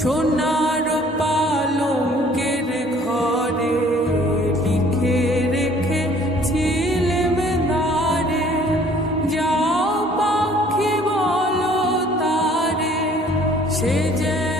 সোনার পালঙ্কের ঘরে লিখে রেখেছিলেম নারে, যাও পাখি বলো তারে, সে যে